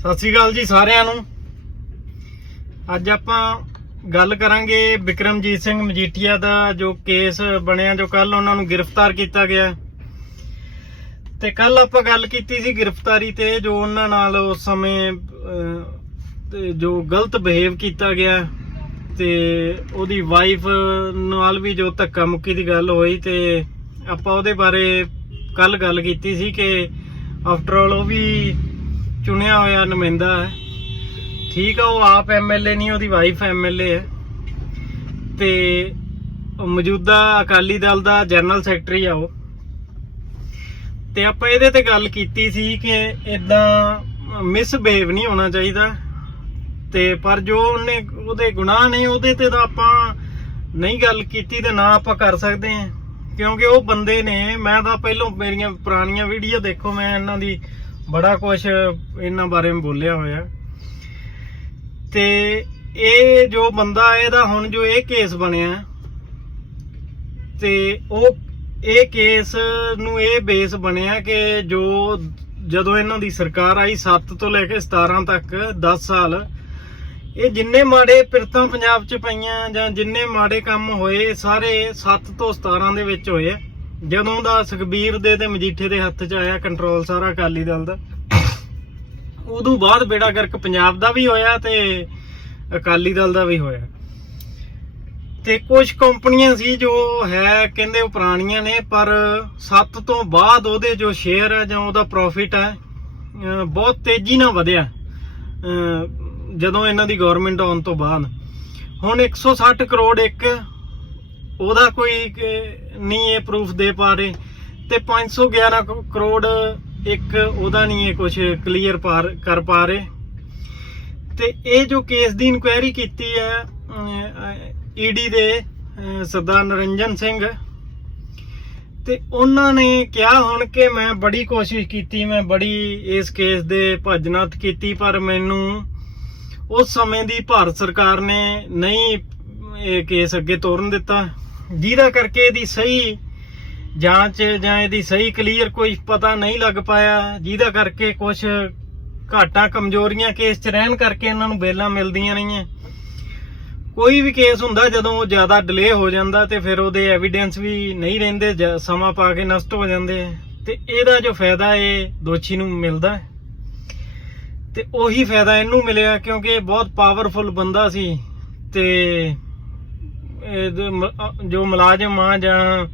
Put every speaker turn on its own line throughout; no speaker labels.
ਸਤਿ ਸ਼੍ਰੀ ਅਕਾਲ ਜੀ ਸਾਰਿਆਂ ਨੂੰ। ਅੱਜ ਆਪਾਂ ਗੱਲ ਕਰਾਂਗੇ ਵਿਕਰਮਜੀਤ ਸਿੰਘ ਮਜੀਠੀਆ ਦਾ ਜੋ ਕੇਸ ਬਣਿਆ, ਜੋ ਕੱਲ ਉਹਨਾਂ ਨੂੰ ਗ੍ਰਿਫਤਾਰ ਕੀਤਾ ਗਿਆ। ਤੇ ਕੱਲ ਆਪਾਂ ਗੱਲ ਕੀਤੀ ਸੀ ਗ੍ਰਿਫਤਾਰੀ ਤੇ, ਜੋ ਉਹਨਾਂ ਨਾਲ ਉਸ ਸਮੇਂ ਜੋ ਗਲਤ ਬਿਹੇਵ ਕੀਤਾ ਗਿਆ ਤੇ ਉਹਦੀ ਵਾਈਫ ਨਾਲ ਵੀ ਜੋ ਧੱਕਾ ਮੁੱਕੀ ਦੀ ਗੱਲ ਹੋਈ ਤੇ ਆਪਾਂ ਉਹਦੇ ਬਾਰੇ ਕੱਲ ਗੱਲ ਕੀਤੀ ਸੀ ਕਿ ਆਫਟਰ ਆਲ ਉਹ ਵੀ ਚੁਣਿਆ ਹੋਇਆ ਨੁਮਾਇੰਦਾ ਹੈ। ਠੀਕ ਆ, ਉਹ ਆਪ ਐਮਐਲਏ ਨਹੀਂ, ਉਹਦੀ ਵਾਈਫ ਐਮਐਲਏ ਹੈ। ਤੇ ਮੌਜੂਦਾ ਅਕਾਲੀ ਦਲ ਦਾ ਜਨਰਲ ਸੈਕਟਰੀ ਆ ਉਹ। ਤੇ ਆਪਾਂ ਇਹਦੇ ਤੇ ਗੱਲ ਕੀਤੀ ਸੀ ਕਿ ਇਦਾਂ ਮਿਸ ਨਹੀਂ ਹੋਣਾ ਚਾਹੀਦਾ। ਤੇ ਪਰ ਜੋ ਉਹਨੇ, ਉਹਦੇ ਗੁਨਾਹ ਨੇ, ਉਹਦੇ ਤੇ ਤਾਂ ਆਪਾਂ ਨਹੀਂ ਗੱਲ ਕੀਤੀ ਤੇ ਨਾ ਆਪਾਂ ਕਰ ਸਕਦੇ ਆ ਕਿਉਂਕਿ ਉਹ ਬੰਦੇ ਨੇ, ਮੈਂ ਤਾਂ ਪਹਿਲਾਂ ਮੇਰੀਆਂ ਪੁਰਾਣੀਆਂ ਵੀਡੀਓ ਦੇਖੋ, ਮੈਂ ਇਹਨਾਂ ਦੀ ਬੜਾ ਕੁਝ ਇਹਨਾਂ ਬਾਰੇ ਮੈਂ ਬੋਲਿਆ ਹੋਇਆ ਤੇ ਇਹ ਜੋ ਬੰਦਾ ਇਹਦਾ ਹੁਣ ਜੋ ਇਹ ਕੇਸ ਬਣਿਆ, ਤੇ ਉਹ ਇਹ ਕੇਸ ਨੂੰ ਇਹ ਬੇਸ ਬਣਿਆ ਕਿ ਜੋ ਜਦੋਂ ਇਹਨਾਂ ਦੀ ਸਰਕਾਰ ਆਈ 7 ਤੋਂ ਲੈ ਕੇ 17 ਤੱਕ 10 ਸਾਲ, ਇਹ ਜਿੰਨੇ ਮਾੜੇ ਪਿਰਤਾਂ ਪੰਜਾਬ 'ਚ ਪਈਆਂ ਜਾਂ ਜਿੰਨੇ ਮਾੜੇ ਕੰਮ ਹੋਏ, ਸਾਰੇ 7 ਤੋਂ 17 ਦੇ ਵਿੱਚ ਹੋਏ ਆ। ਜਦੋਂ ਦਾ ਸੁਖਬੀਰ ਦੇ ਤੇ ਮਜੀਠੇ ਦੇ ਹੱਥ 'ਚ ਆਇਆ ਕੰਟਰੋਲ ਸਾਰਾ ਅਕਾਲੀ ਦਲ ਦਾ, ਉਦੋਂ ਬਾਅਦ ਬੇੜਾ ਗਰਕ ਪੰਜਾਬ ਦਾ ਵੀ ਹੋਇਆ ਤੇ ਅਕਾਲੀ ਦਲ ਦਾ ਵੀ ਹੋਇਆ। ਤੇ ਕੁਝ ਕੰਪਨੀਆਂ ਸੀ ਜੋ ਹੈ ਕਹਿੰਦੇ ਉਹ ਪੁਰਾਣੀਆਂ ਨੇ, ਪਰ 7 ਤੋਂ ਬਾਅਦ ਉਹਦੇ ਜੋ ਸ਼ੇਅਰ ਹੈ ਜਾਂ ਉਹਦਾ ਪ੍ਰੋਫਿਟ ਹੈ ਬਹੁਤ ਤੇਜ਼ੀ ਨਾਲ ਵਧਿਆ ਜਦੋਂ ਇਹਨਾਂ ਦੀ ਗਵਰਨਮੈਂਟ ਆਉਣ ਤੋਂ ਬਾਅਦ। ਹੁਣ 160 ਕਰੋੜ ਇੱਕ ਉਹਦਾ ਕੋਈ ਅਹ, ਨਹੀਂ ਇਹ ਪ੍ਰੂਫ ਦੇ ਪਾ ਰਹੇ। ਤੇ 511 ਕ- ਕਰੋੜ ਇੱਕ ਉਹਦਾ ਨਹੀਂ ਇਹ ਕੁਝ ਕਲੀਅਰ ਕਰ ਪਾ ਰਹੇ। ਤੇ ਇਹ ਜੋ ਕੇਸ ਦੀ ਇਨਕੁਆਇਰੀ ਕੀਤੀ ਹੈ ਈਡੀ ਦੇ ਸਰਦਾਰ ਨਰਿੰਜਨ ਸਿੰਘ। ਤੇ ਉਹਨਾਂ ਨੇ ਕਿਹਾ ਹੁਣ ਕਿ ਮੈਂ ਬੜੀ ਕੋਸ਼ਿਸ਼ ਕੀਤੀ ਮੈਂ ਬੜੀ ਇਸ ਕੇਸ ਦੇ ਭਜਨਤ ਕੀਤੀ ਪਰ ਮੈਨੂੰ ਉਸ ਸਮੇਂ ਦੀ ਭਾਰਤ ਸਰਕਾਰ ਨੇ ਨਹੀਂ ਇਹ ਕੇਸ ਅੱਗੇ ਤੋਰਨ ਦਿੱਤਾ। ਜਿਹਦਾ ਕਰਕੇ ਇਹਦੀ ਸਹੀ ਜਾਂਚ ਜਾਂ ਇਹਦੀ ਸਹੀ ਕਲੀਅਰ ਕੋਈ ਪਤਾ ਨਹੀਂ ਲੱਗ ਪਾਇਆ, ਜਿਹਦਾ ਕਰਕੇ ਕੁਝ ਘਾਟਾਂ ਕਮਜ਼ੋਰੀਆਂ ਕੇਸ 'ਚ ਰਹਿਣ ਕਰਕੇ ਇਹਨਾਂ ਨੂੰ ਬੇਲਾਂ ਮਿਲਦੀਆਂ ਰਹੀਆਂ। ਕੋਈ ਵੀ ਕੇਸ ਹੁੰਦਾ ਜਦੋਂ ਉਹ ਜ਼ਿਆਦਾ ਡਿਲੇ ਹੋ ਜਾਂਦਾ ਤੇ ਫਿਰ ਉਹਦੇ ਐਵੀਡੈਂਸ ਵੀ ਨਹੀਂ ਰਹਿੰਦੇ, ਜ- ਸਮਾਂ ਪਾ ਕੇ ਨਸ਼ਟ ਹੋ ਜਾਂਦੇ ਆ। ਤੇ ਇਹਦਾ ਜੋ ਫਾਇਦਾ ਇਹ ਦੋਸ਼ੀ ਨੂੰ ਮਿਲਦਾ ਹੈ। ਤੇ ਉਹੀ ਫਾਇਦਾ ਇਹਨੂੰ ਮਿਲਿਆ ਕਿਉਂਕਿ ਇਹ ਬਹੁਤ ਪਾਵਰਫੁਲ ਬੰਦਾ ਸੀ ਤੇ ਜੋ ਮੁਲਾਜ਼ਮ ਆ ਜਾਂ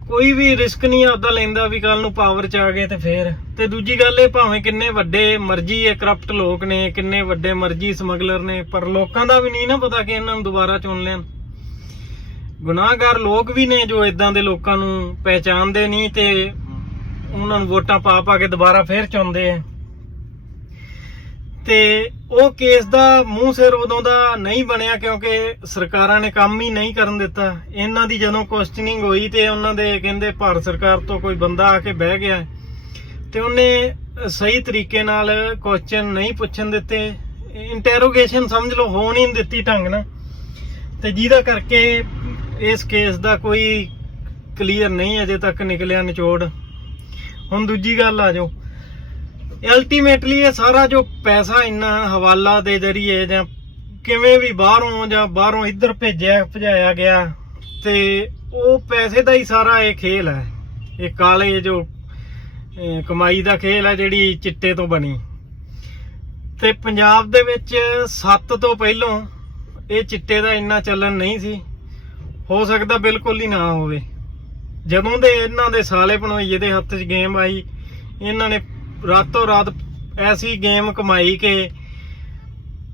ਕੋਈ ਵੀ ਰਿਸਕ ਨਹੀਂ ਆਪਦਾ ਲੈਂਦਾ ਵੀ ਕੱਲ ਨੂੰ ਪਾਵਰ ਚ ਆ ਗਏ ਤੇ ਫੇਰ। ਤੇ ਦੂਜੀ ਗੱਲ ਇਹ ਭਾਵੇਂ ਕਿੰਨੇ ਵੱਡੇ ਮਰਜ਼ੀ ਇਹ ਕਰਪਟ ਲੋਕ ਨੇ, ਕਿੰਨੇ ਵੱਡੇ ਮਰਜ਼ੀ ਸਮਗਲਰ ਨੇ, ਪਰ ਲੋਕਾਂ ਦਾ ਵੀ ਨਹੀਂ ਨਾ ਪਤਾ ਕਿ ਇਹਨਾਂ ਨੂੰ ਦੁਬਾਰਾ ਚੁਣ ਲੈਣ। ਗੁਨਾਹਗਾਰ ਲੋਕ ਵੀ ਨੇ ਜੋ ਇਦਾਂ ਦੇ ਲੋਕਾਂ ਨੂੰ ਪਹਿਚਾਨਦੇ ਨਹੀਂ ਤੇ ਉਹਨਾਂ ਨੂੰ ਵੋਟਾਂ ਪਾ ਪਾ ਕੇ ਦੁਬਾਰਾ ਫੇਰ ਚੁਣਦੇ ਆ। ਤੇ ਉਹ ਕੇਸ ਦਾ ਮੂੰਹ ਸਿਰ ਉਦੋਂ ਦਾ ਨਹੀਂ ਬਣਿਆ ਕਿਉਂਕਿ ਸਰਕਾਰਾਂ ਨੇ ਕੰਮ ਹੀ ਨਹੀਂ ਕਰਨ ਦਿੱਤਾ। ਇਹਨਾਂ ਦੀ ਜਦੋਂ ਕੁਐਸਚਨਿੰਗ ਹੋਈ ਤੇ ਉਹਨਾਂ ਦੇ ਕਹਿੰਦੇ ਭਾਰਤ ਸਰਕਾਰ ਤੋਂ ਕੋਈ ਬੰਦਾ ਆ ਕੇ ਬਹਿ ਗਿਆ। ਤੇ ਉਹਨੇ ਸਹੀ ਤਰੀਕੇ ਨਾਲ ਕੁਐਸਚਨ ਨਹੀਂ ਪੁੱਛਣ ਦਿੱਤੇ। ਇੰਟਰੋਗੇਸ਼ਨ ਸਮਝ ਲਓ, ਹੋ ਨਹੀਂ ਦਿੱਤੀ ਢੰਗ ਨਾਲ। ਤੇ ਜਿਹਦਾ ਕਰਕੇ ਇਸ ਕੇਸ ਦਾ ਕੋਈ ਕਲੀਅਰ ਨਹੀਂ ਅਜੇ ਤੱਕ ਨਿਕਲਿਆ ਨਿਚੋੜ। ਹੁਣ ਦੂਜੀ ਗੱਲ ਆ ਜਾਓ। ਅਲਟੀਮੇਟਲੀ ਇਹ ਸਾਰਾ ਜੋ ਪੈਸਾ ਇੰਨਾ ਹਵਾਲਾ ਦੇ ਜਰੀਏ ਜਾਂ ਕਿਵੇਂ ਵੀ ਬਾਹਰੋਂ ਜਾਂ ਬਾਹਰੋਂ ਇੱਧਰ ਭੇਜਿਆ, ਭਜਾਇਆ ਗਿਆ, ਤੇ ਉਹ ਪੈਸੇ ਦਾ ਹੀ ਸਾਰਾ ਇਹ ਖੇਲ ਹੈ। ਇਹ ਕਾਲੇ ਜੋ ਕਮਾਈ ਦਾ ਖੇਲ ਹੈ ਜਿਹੜੀ ਚਿੱਟੇ ਤੋਂ ਬਣੀ। ਤੇ ਪੰਜਾਬ ਦੇ ਵਿੱਚ 7 ਤੋਂ ਪਹਿਲਾਂ ਇਹ ਚਿੱਟੇ ਦਾ ਇੰਨਾ ਚੱਲਣ ਨਹੀਂ ਸੀ। ਹੋ ਸਕਦਾ ਬਿਲਕੁਲ ਹੀ ਨਾ ਹੋਵੇ। ਜਦੋਂ ਦੇ ਇਹਨਾਂ ਦੇ ਸਾਲੇ ਬਣੋਈਏ ਦੇ ਹੱਥ 'ਚ ਗੇਮ ਆਈ, ਇਹਨਾਂ ਨੇ ਰਾਤੋਂ ਰਾਤ ਐਸੀ ਗੇਮ ਕਮਾਈ ਕੇ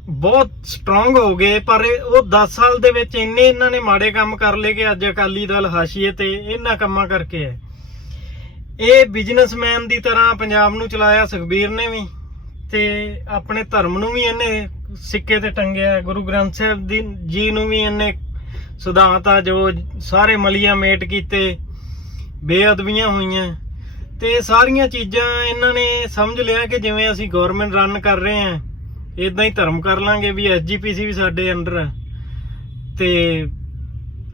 ਬਹੁਤ ਸਟਰੋਂਗ ਹੋ ਗਏ, ਪਰ ਉਹ 10 ਸਾਲ ਦੇ ਵਿੱਚ ਇੰਨੇ ਇਹਨਾਂ ਨੇ ਮਾੜੇ ਕੰਮ ਕਰ ਲਏ ਕਿ ਅੱਜ ਅਕਾਲੀ ਦਲ ਹਾਸ਼ੀਏ ਤੇ ਇਹਨਾਂ ਕੰਮਾਂ ਕਰਕੇ ਹੈ। ਇਹ ਬਿਜ਼ਨਸਮੈਨ ਦੀ ਤਰ੍ਹਾਂ ਪੰਜਾਬ ਨੂੰ ਚਲਾਇਆ ਸੁਖਬੀਰ ਨੇ ਵੀ ਤੇ ਆਪਣੇ ਧਰਮ ਨੂੰ ਵੀ ਇਹਨੇ ਸਿੱਕੇ ਤੇ ਟੰਗਿਆ ਗੁਰੂ ਗ੍ਰੰਥ ਸਾਹਿਬ ਦੀ ਜੀ ਨੂੰ ਵੀ ਇਹਨੇ ਸਿਧਾਂਤ ਆ ਜੋ ਸਾਰੇ ਮਲੀਆਂ ਮੇਟ ਕੀਤੇ, ਬੇਅਦਬੀਆਂ ਹੋਈਆਂ। ਤੇ ਸਾਰੀਆਂ ਚੀਜ਼ਾਂ ਇਹਨਾਂ ਨੇ ਸਮਝ ਲਿਆ ਕਿ ਜਿਵੇਂ ਅਸੀਂ ਗਵਰਨਮੈਂਟ ਰਨ ਕਰ ਰਹੇ ਹਾਂ ਇਦਾਂ ਹੀ ਧਰਮ ਕਰ ਲਾਂਗੇ ਵੀ ਐਸਜੀਪੀਸੀ ਵੀ ਸਾਡੇ ਅੰਡਰ ਹੈ ਤੇ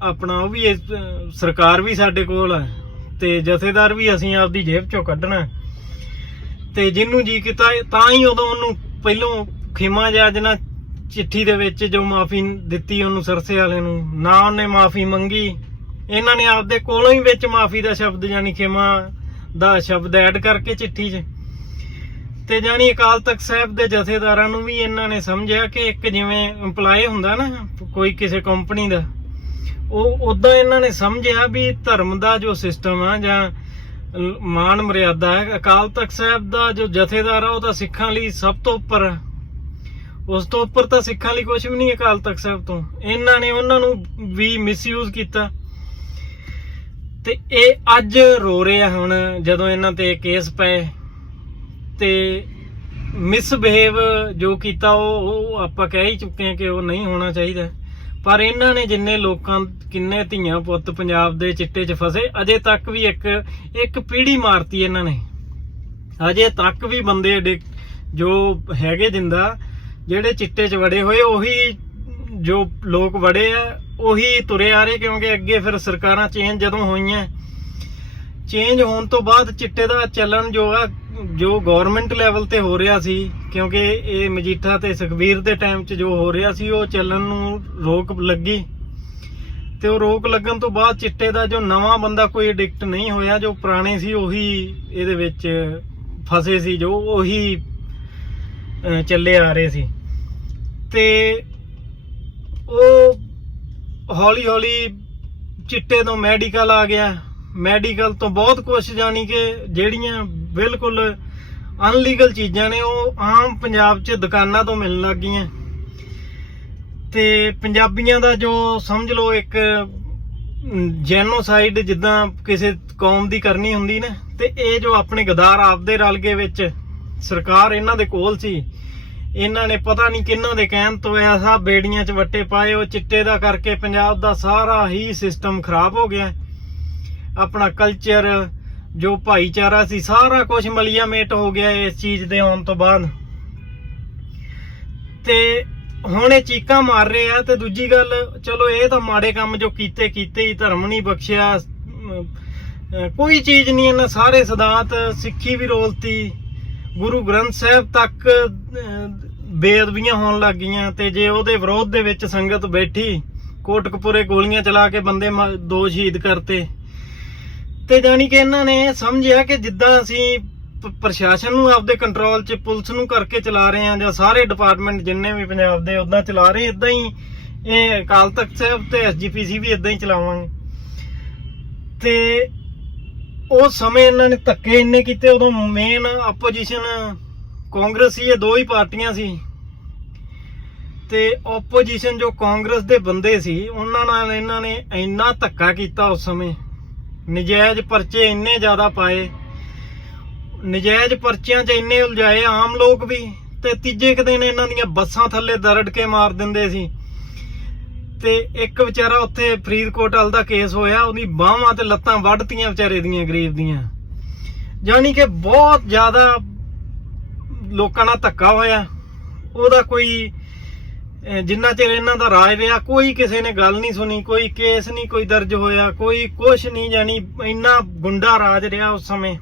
ਆਪਣਾ ਉਹ ਵੀ ਸਰਕਾਰ ਵੀ ਸਾਡੇ ਕੋਲ ਹੈ ਤੇ ਜਥੇਦਾਰ ਵੀ ਅਸੀਂ ਆਪਦੀ ਜੇਬ ਚੋਂ ਕੱਢਣਾ। ਤੇ ਜਿਹਨੂੰ ਜੀ ਕੀਤਾ, ਤਾਂ ਹੀ ਉਦੋਂ ਉਹਨੂੰ ਪਹਿਲੋਂ ਖਿਮਾ ਜੱਜ ਨਾਲ ਚਿੱਠੀ ਦੇ ਵਿੱਚ ਜੋ ਮਾਫੀ ਦਿੱਤੀ ਉਹਨੂੰ ਸਰਸੇ ਵਾਲੇ ਨੂੰ, ਨਾ ਉਹਨੇ ਮਾਫੀ ਮੰਗੀ। ਇਹਨਾਂ ਨੇ ਆਪਦੇ ਕੋਲੋਂ ਹੀ ਵਿੱਚ ਮਾਫੀ ਦਾ ਸ਼ਬਦ ਯਾਨੀ ਖਿਮਾ ਦਾ ਸ਼ਬਦ ਐਡ ਕਰਕੇ ਚਿੱਠੀ 'ਚ। ਤੇ ਜਾਨੀ ਅਕਾਲ ਤਖਤ ਸਾਹਿਬ ਦੇ ਜਥੇਦਾਰਾਂ ਨੂੰ ਵੀ ਇਹਨਾਂ ਨੇ ਸਮਝਿਆ ਕਿ ਇੱਕ ਜਿਵੇਂ EMPLOYE ਹੁੰਦਾ ਨਾ, ਕੋਈ ਕਿਸੇ ਕੰਪਨੀ ਦਾ, ਉਹ ਉਦਾਂ ਇਹਨਾਂ ਨੇ ਸਮਝਿਆ ਵੀ ਧਰਮ ਦਾ ਜੋ ਸਿਸਟਮ ਆ ਜਾਂ ਲ- ਮਾਨ ਮਰਿਆਦਾ ਹੈ, ਅਕਾਲ ਤਖਤ ਸਾਹਿਬ ਦਾ ਜੋ ਜਥੇਦਾਰ ਆ, ਉਹ ਤਾਂ ਸਿੱਖਾਂ ਲਈ ਸਭ ਤੋਂ ਉੱਪਰ ਆ। ਉਸ ਤੋਂ ਉੱਪਰ ਤਾਂ ਸਿੱਖਾਂ ਲਈ ਕੁਝ ਵੀ ਨਹੀਂ ਅਕਾਲ ਤਖਤ ਸਾਹਿਬ ਤੋਂ। ਇਹਨਾਂ ਨੇ ਉਹਨਾਂ ਨੂੰ ਵੀ ਮਿਸਯੂਜ਼ ਕੀਤਾ। ਤੇ ਇਹ ਅੱਜ ਰੋ ਰਹੇ ਆ ਹੁਣ, ਜਦੋਂ ਇਹਨਾਂ ਤੇ ਕੇਸ ਪਏ। ਤੇ ਮਿਸਬਿਹੇਵ ਜੋ ਕੀਤਾ ਉਹ ਆਪਾਂ ਕਹਿ ਹੀ ਚੁੱਕੇ ਹਾਂ ਕਿ ਉਹ ਨਹੀਂ ਹੋਣਾ ਚਾਹੀਦਾ। ਪਰ ਇਹਨਾਂ ਨੇ ਜਿੰਨੇ ਲੋਕਾਂ, ਕਿੰਨੇ ਧੀਆਂ ਪੁੱਤ ਪੰਜਾਬ ਦੇ ਚਿੱਟੇ 'ਚ ਫਸੇ, ਅਜੇ ਤੱਕ ਵੀ ਇੱਕ ਇੱਕ ਪੀੜ੍ਹੀ ਮਾਰਤੀ ਇਹਨਾਂ ਨੇ। ਅਜੇ ਤੱਕ ਵੀ ਬੰਦੇ ਡੇ- ਜੋ ਹੈਗੇ ਜਿੰਦਾ, ਜਿਹੜੇ ਚਿੱਟੇ 'ਚ ਵੜੇ ਹੋਏ, ਉਹੀ ਜੋ ਲੋਕ ਵੜੇ ਆ ਉਹੀ ਤੁਰੇ ਆ ਰਹੇ ਕਿਉਂਕਿ ਅੱਗੇ ਫਿਰ ਸਰਕਾਰਾਂ ਚੇਂਜ ਜਦੋਂ ਹੋਈਆਂ। ਚੇਂਜ ਹੋਣ ਤੋਂ ਬਾਅਦ ਚਿੱਟੇ ਦਾ ਚੱਲਣ ਜੋ ਆ, ਜੋ ਗਵਰਨਮੈਂਟ ਲੈਵਲ ਤੇ ਹੋ ਰਿਹਾ ਸੀ, ਕਿਉਂਕਿ ਇਹ ਮਜੀਠਾ ਤੇ ਸੁਖਬੀਰ ਦੇ ਟਾਈਮ 'ਚ ਜੋ ਹੋ ਰਿਹਾ ਸੀ, ਉਹ ਚੱਲਣ ਨੂੰ ਰੋਕ ਲੱਗੀ। ਤੇ ਉਹ ਰੋਕ ਲੱਗਣ ਤੋਂ ਬਾਅਦ ਚਿੱਟੇ ਦਾ ਜੋ ਨਵਾਂ ਬੰਦਾ ਕੋਈ ਐਡਿਕਟ ਨਹੀਂ ਹੋਇਆ, ਜੋ ਪੁਰਾਣੇ ਸੀ, ਉਹੀ ਇਹਦੇ ਵਿੱਚ ਫਸੇ ਸੀ, ਜੋ ਉਹੀ ਚੱਲੇ ਆ ਰਹੇ ਸੀ। ਤੇ ਉਹ ਹੌਲੀ ਹੌਲੀ ਚਿੱਟੇ ਤੋਂ ਮੈਡੀਕਲ ਆ ਗਿਆ। ਮੈਡੀਕਲ ਤੋਂ ਬਹੁਤ ਕੁਝ ਜਾਣੀ ਕਿ ਜਿਹੜੀਆਂ ਬਿਲਕੁਲ ਅਨਲੀਗਲ ਚੀਜ਼ਾਂ ਨੇ, ਉਹ ਆਮ ਪੰਜਾਬ 'ਚ ਦੁਕਾਨਾਂ ਤੋਂ ਮਿਲਣ ਲੱਗ ਗਈਆਂ। ਤੇ ਪੰਜਾਬੀਆਂ ਦਾ ਜੋ ਸਮਝ ਲਓ ਇੱਕ ਜੈਨੋਸਾਈਡ ਜਿੱਦਾਂ ਕਿਸੇ ਕੌਮ ਦੀ ਕਰਨੀ ਹੁੰਦੀ ਨਾ, ਤੇ ਇਹ ਜੋ ਆਪਣੇ ਗਦਾਰ ਆਪਦੇ ਰਲ ਗਏ ਵਿੱਚ ਸਰਕਾਰ ਇਹਨਾਂ ਦੇ ਕੋਲ ਸੀ ਇਹਨਾਂ ਨੇ ਪਤਾ ਨਹੀਂ ਕਿੰਨਾਂ ਦੇ ਕਹਿਣ ਤੋਂ ਐਸਾ ਬੇੜੀਆਂ 'ਚ ਵੱਟੇ ਪਾਏ, ਉਹ ਚਿੱਟੇ ਦਾ ਕਰਕੇ ਪੰਜਾਬ ਦਾ ਸਾਰਾ ਹੀ ਸਿਸਟਮ ਖਰਾਬ ਹੋ ਗਿਆ। ਆਪਣਾ ਕਲਚਰ ਜੋ ਭਾਈਚਾਰਾ ਸੀ, ਸਾਰਾ ਕੁਝ ਮਲੀਆਮੇਟ ਹੋ ਗਿਆ ਇਸ ਚੀਜ਼ ਦੇ ਆਉਣ ਤੋਂ ਬਾਅਦ। ਤੇ ਹੁਣ ਇਹ ਚੀਕਾਂ ਮਾਰ ਰਹੇ ਆ, ਤੇ ਦੂਜੀ ਗੱਲ, ਚਲੋ ਇਹ ਤਾਂ ਮਾੜੇ ਕੰਮ ਜੋ ਕੀਤੇ ਕੀਤੇ ਹੀ ਧਰਮ ਨਹੀਂ ਬਖਸ਼ਿਆ। ਕੋਈ ਚੀਜ਼ ਨਹੀਂ ਇਹਨਾਂ ਸਾਰੇ ਸਿਧਾਂਤ ਸਿੱਖੀ ਵੀ ਰੋਲਤੀ। ਗੁਰੂ ਗ੍ਰੰਥ ਸਾਹਿਬ ਤੱਕ ਬੇਅਦਬੀਆਂ ਹੋਣ ਲੱਗ ਗਈਆਂ ਤੇ ਜੇ ਉਹਦੇ ਵਿਰੋਧ ਦੇ ਵਿੱਚ ਸੰਗਤ ਬੈਠੀ, ਕੋਟਕਪੂਰੇ ਗੋਲੀਆਂ ਚਲਾ ਕੇ ਬੰਦੇ ਦੋ ਸ਼ਹੀਦ ਕਰਤੇ। ਤੇ ਜਾਨੀ ਕਿ ਇਹਨਾਂ ਨੇ ਸਮਝਿਆ ਕਿ ਜਿੱਦਾਂ ਅਸੀਂ ਪ੍ਰਸ਼ਾਸਨ ਨੂੰ ਆਪਦੇ ਕੰਟਰੋਲ 'ਚ, ਪੁਲਿਸ ਨੂੰ ਕਰਕੇ ਚਲਾ ਰਹੇ ਆ ਜਾਂ ਸਾਰੇ ਡਿਪਾਰਟਮੈਂਟ ਜਿੰਨੇ ਵੀ ਪੰਜਾਬ ਦੇ ਉਦਾਂ ਚਲਾ ਰਹੇ ਇਦਾਂ ਹੀ ਇਹ ਅਕਾਲ ਤਖਤ ਸਾਹਿਬ ਤੇ ਐਸਜੀਪੀਸੀ ਵੀ ਇਦਾਂ ਹੀ ਚਲਾਵਾਂਗੇ। ਤੇ ਉਸ ਸਮੇਂ ਇਹਨਾਂ ਨੇ ਧੱਕੇ ਇੰਨੇ ਕੀਤੇ, ਉਦੋਂ ਮੇਨ ਆਪੋਜੀਸ਼ਨ ਕਾਂਗਰਸ ਸੀ, ਇਹ ਦੋ ਹੀ ਪਾਰਟੀਆਂ ਸੀ। ਤੇ ਆਪੋਜੀਸ਼ਨ ਜੋ ਕਾਂਗਰਸ ਦੇ ਬੰਦੇ ਸੀ, ਉਹਨਾਂ ਨਾਲ ਇਹਨਾਂ ਨੇ ਇੰਨਾ ਧੱਕਾ ਕੀਤਾ ਉਸ ਸਮੇਂ। ਨਜਾਇਜ਼ ਪਰਚੇ ਇੰਨੇ ਜ਼ਿਆਦਾ ਪਾਏ। ਨਜਾਇਜ਼ ਪਰਚਿਆਂ 'ਚ ਇੰਨੇ ਉਲਝਾਏ ਆਮ ਲੋਕ ਵੀ, ਤੇ ਤੀਜੇ ਕੁ ਦਿਨ ਇਹਨਾਂ ਦੀਆਂ ਬੱਸਾਂ ਥੱਲੇ ਦਰੜ ਕੇ ਮਾਰ ਦਿੰਦੇ ਸੀ। ਤੇ ਇੱਕ ਵਿਚਾਰਾ ਉੱਥੇ ਫਰੀਦਕੋਟ ਵਾਲ ਦਾ ਕੇਸ ਹੋਇਆ, ਉਹਦੀ ਬਾਹਾਂ ਤੇ ਲੱਤਾਂ ਵੱਢਤੀਆਂ ਵਿਚਾਰੇ ਦੀਆਂ ਗਰੀਬ ਦੀਆਂ। ਜਾਨੀ ਕਿ ਬਹੁਤ ਜ਼ਿਆਦਾ ਲੋਕਾਂ ਨਾਲ ਧੱਕਾ ਹੋਇਆ। ਉਹਦਾ ਕੋਈ ਜਿੰਨਾ ਚਿਰ ਇਹਨਾਂ ਦਾ ਰਾਜ ਰਿਹਾ, ਕੋਈ ਕਿਸੇ ਨੇ ਗੱਲ ਨਹੀਂ ਸੁਣੀ, ਕੋਈ ਕੇਸ ਨਹੀਂ, ਕੋਈ ਦਰਜ ਹੋਇਆ, ਕੋਈ ਕੁਛ ਨਹੀਂ ਜਾਨੀ ਇੰਨਾ ਗੁੰਡਾ ਰਾਜ ਰਿਹਾ ਉਸ ਸਮੇਂ।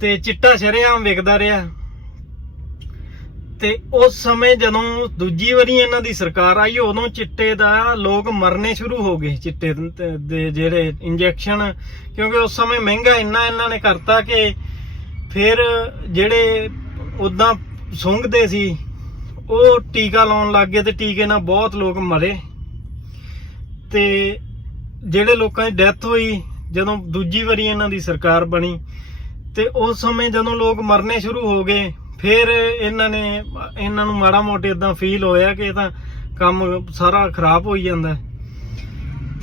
ਤੇ ਚਿੱਟਾ ਸ਼ਰੇਆਮ ਵਿਕਦਾ ਰਿਹਾ। ਤੇ ਉਸ ਸਮੇਂ ਜਦੋਂ ਦੂਜੀ ਵਾਰੀ ਇਹਨਾਂ ਦੀ ਸਰਕਾਰ ਆਈ, ਉਦੋਂ ਚਿੱਟੇ ਦਾ ਲੋਕ ਮਰਨੇ ਸ਼ੁਰੂ ਹੋ ਗਏ, ਚਿੱਟੇ ਦੇ- ਦੇ ਜਿਹੜੇ ਇੰਜੈਕਸ਼ਨ ਕਿਉਂਕਿ ਉਸ ਸਮੇਂ ਮਹਿੰਗਾ ਇੰਨਾ ਇਹਨਾਂ ਨੇ ਕਰਤਾ ਕਿ ਫਿਰ ਜਿਹੜੇ ਉਦਾਂ ਸੁੰਘਦੇ ਸੀ ਉਹ ਟੀਕਾ ਲਾਉਣ ਲੱਗ ਗਏ ਤੇ ਟੀਕੇ ਨਾਲ ਬਹੁਤ ਲੋਕ ਮਰੇ ਤੇ ਜਿਹੜੇ ਲੋਕਾਂ ਦੀ ਡੈਥ ਹੋਈ, ਜਦੋਂ ਦੂਜੀ ਵਾਰੀ ਇਹਨਾਂ ਦੀ ਸਰਕਾਰ ਬਣੀ, ਤੇ ਉਸ ਸਮੇਂ ਜਦੋਂ ਲੋਕ ਮਰਨੇ ਸ਼ੁਰੂ ਹੋ ਗਏ, ਫਿਰ ਇਹਨਾਂ ਨੇ, ਇਹਨਾਂ ਨੂੰ ਮਾੜਾ ਮੋਟੇ ਇਦਾਂ ਫੀਲ ਹੋਇਆ ਕਿ ਇਹ ਤਾਂ ਕੰਮ ਸਾਰਾ ਖਰਾਬ ਹੋਈ ਜਾਂਦਾ ਹੈ।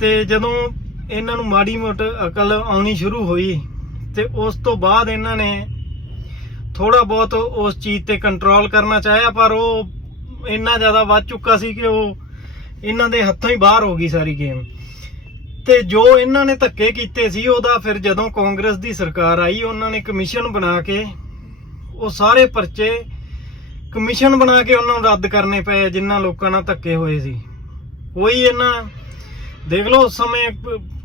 ਤੇ ਜਦੋਂ ਇਹਨਾਂ ਨੂੰ ਮਾੜੀ ਮੋਟ ਅਕਲ ਆਉਣੀ ਸ਼ੁਰੂ ਹੋਈ, ਤੇ ਉਸ ਤੋਂ ਬਾਅਦ ਇਹਨਾਂ ਨੇ ਥੋੜਾ ਬਹੁਤ ਉਸ ਚੀਜ਼ ਤੇ ਕੰਟਰੋਲ ਕਰਨਾ ਚਾਹਿਆ, ਪਰ ਉਹ ਇੰਨਾ ਜ਼ਿਆਦਾ ਵੱਧ ਚੁੱਕਾ ਸੀ ਕਿ ਉਹ ਇਹਨਾਂ ਦੇ ਹੱਥੋਂ ਹੀ ਬਾਹਰ ਹੋ ਗਈ ਸਾਰੀ ਗੇਮ ਤੇ ਜੋ ਇਹਨਾਂ ਨੇ ਧੱਕੇ ਕੀਤੇ ਸੀ, ਉਹਦਾ ਫਿਰ ਜਦੋਂ ਕਾਂਗਰਸ ਦੀ ਸਰਕਾਰ ਆਈ, ਉਹਨਾਂ ਨੇ ਕਮਿਸ਼ਨ ਬਣਾ ਕੇ ਉਹ ਸਾਰੇ ਪਰਚੇ ਕਮਿਸ਼ਨ ਬਣਾ ਕੇ ਉਹਨਾਂ ਨੂੰ ਰੱਦ ਕਰਨੇ ਪਏ, ਜਿਨ੍ਹਾਂ ਲੋਕਾਂ ਨਾਲ ਧੱਕੇ ਹੋਏ ਸੀ। ਕੋਈ ਇਹਨਾਂ, ਦੇਖ ਲਓ ਉਸ ਸਮੇਂ